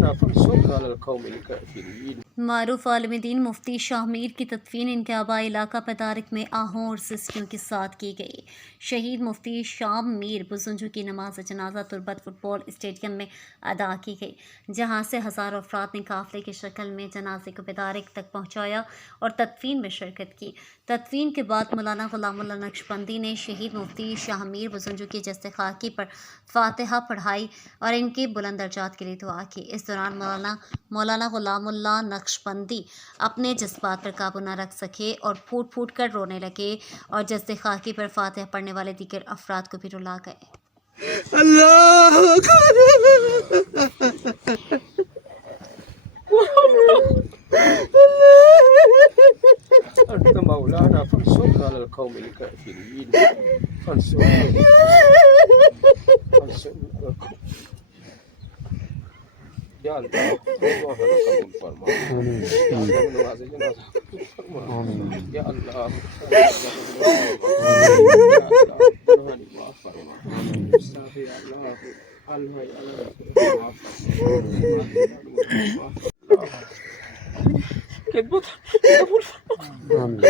مولانا فانصرنا على القوم الكافرين। मारूफ आलिम दीन मुफ्ती शाह मीर की तदफीन इनके आबाई इलाका पदारिक में आहों और सिस्टियों के साथ की गई। शहीद मुफ्ती शाह मीर बुजुर्गों की नमाज जनाजा तुर्बत फुटबॉल स्टेडियम में अदा की गई, जहां से हज़ारों अफराद ने काफिले की शक्ल में जनाजे को पदारिक तक पहुँचाया और तदफीन में शिरकत की। तदफीन के बाद मौलाना गुलामुल्लाह नक्शबंदी ने शहीद मुफ्ती शाह मीर बुजुर्गों की जस्ते खाकी पर फातिहा पढ़ाई और इनके बुलंद दर्जात के लिए दुआ की। इस दौरान मौलाना गुलामुल्लाह नक्शबंदी अपने जज्बात पर काबू न रख सके और फूट फूट कर रोने लगे और जस्ते खाकी पर फातिहा पढ़ने वाले दीगर अफराद को भी रुला गए। أنت مولانا فانصرنا على القوم الكافرين فانصرنا على القوم يا الله الله قبول فرما نواز جنازة فرما يا الله يا الله الله كذبت قبول فرما